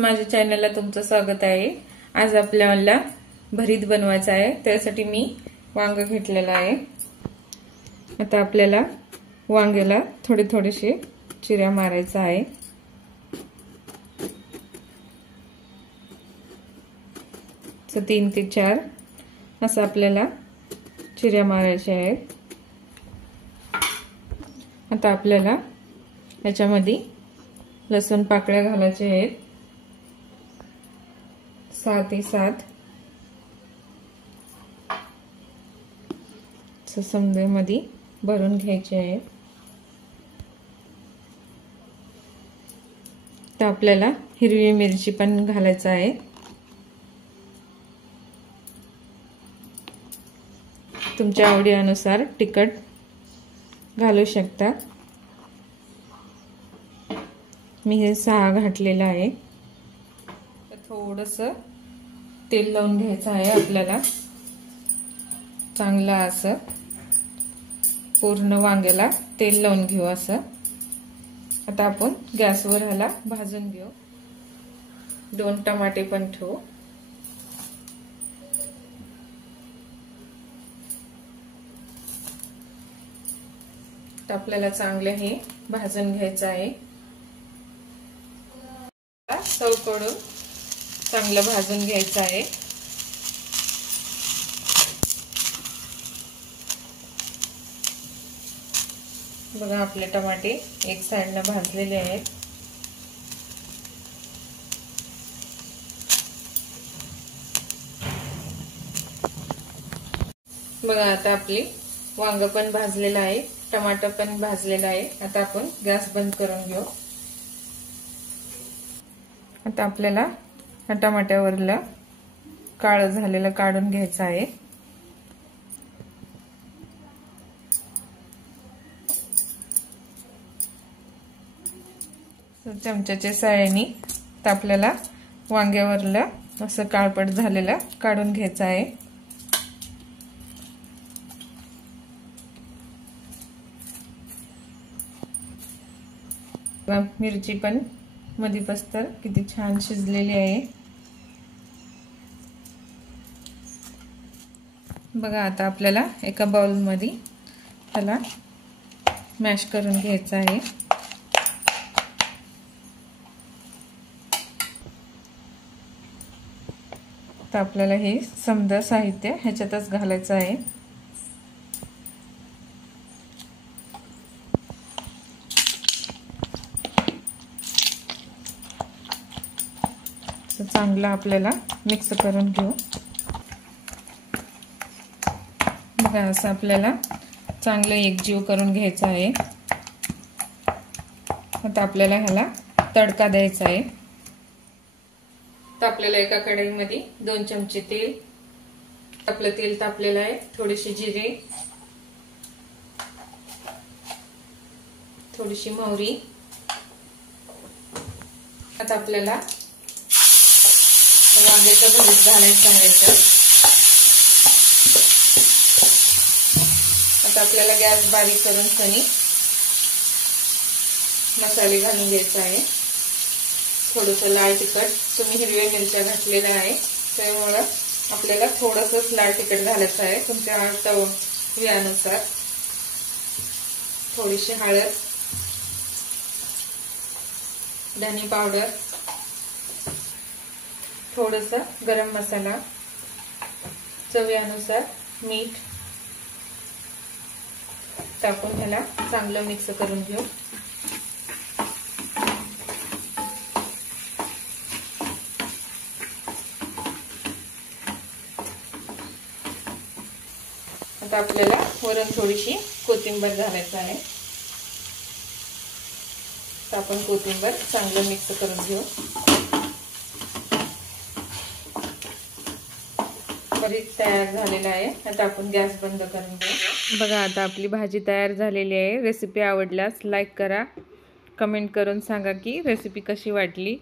माझ्या चॅनलला तुमचं स्वागत आहे। आज आपल्याला भरीत बनवायचं आहे। त्यासाठी मी वांग घेतलेलं आहे। आता आपल्याला वांग्याला थोडे थोडेसे चिऱ्या मारायचा आहे। तर 3 ते 4 असं आपल्याला चिऱ्या मारायच्या आहेत। आता आपल्याला याच्यामध्ये लसूण पाकळ्या घालायचे आहेत 6 ते 7 समदेमध्ये भरून घ्यायचे आहेत। तर आपल्याला हिरवी मिरची पण घालायची आहे। तुमच्या आवडीनुसार तिखट घालू शकता। मी हे 6 घातलेलं आहे। थोडंसं तेल लावून घ्यायचं आहे आपल्याला चांगलं असं पूर्ण वांग्याला तेल लावून घेऊ असं। आता आपण गॅसवर ह्याला भाजून घेऊ। 2 टमाटे पण ठेवू। तर आपल्याला चांगले हे भाजून घ्यायचं आहे। चौकडून चांगलं भाजून घ्यायचं आहे। बघा आपले टमाटे एक साइडला भाजलेले आहेत। बघा आता आपली वांग पण भाजलेलं आहे, टमाटर पण भाजलेलं आहे। आता आपण गॅस बंद करून घेऊ। आता आपल्याला टमाट्यावरलं काळं झालेलं काढून घ्यायचं आहे। चमच्याच्या साहाय्याने तर आपल्याला वांग्यावरलं असं काळपट झालेलं काढून घ्यायचं आहे। मिरची पण मध्ये पस्तर किती छान शिजलेली आहे। बघा आता आपल्याला एका बाउल मध्ये त्याला मॅश करून घ्यायचं आहे। तर आपल्याला हे समजा साहित्य ह्याच्यातच घालायचं आहे। चांगलं आपल्याला मिक्स करून घेऊ। बघा असं आपल्याला चांगलं एकजीव करून घ्यायचं आहे। आता आपल्याला ह्याला तडका द्यायचा आहे। तर आपल्याला एका कढईमध्ये 2 चमचे तेल, आपलं तेल तापलेलं आहे। थोडीशी जिरे, थोडीशी मोहरी। आता आपल्याला वांग्याचं भरीत घालायचं आहे। आता आपल्याला गॅस बारीक करून सनी मसाले घालून घ्यायचा आहे। थोडंसं लाल तिखट, तुम्ही हिरव्या मिरच्या घातलेल्या आहे त्यामुळे आपल्याला थोडंसं लाल तिखट घालायचं आहे तुमच्या आवडीनुसार। थोडीशी हळद, धने पावडर, थोडंसं गरम मसाला, चवीनुसार मीठ टाकून ह्याला चांगलं मिक्स करून घेऊ। आता आपल्याला वरून थोडीशी कोथिंबीर घालायचं आहे। तर आपण कोथिंबीर चांगलं मिक्स करून घेऊ। भरीत तयार झालेला आहे। आता आपण गॅस बंद करून घेऊ। बघा आता आपली भाजी तयार झालेली आहे। रेसिपी आवडल्यास लाईक करा, कमेंट करून सांगा की रेसिपी कशी वाटली।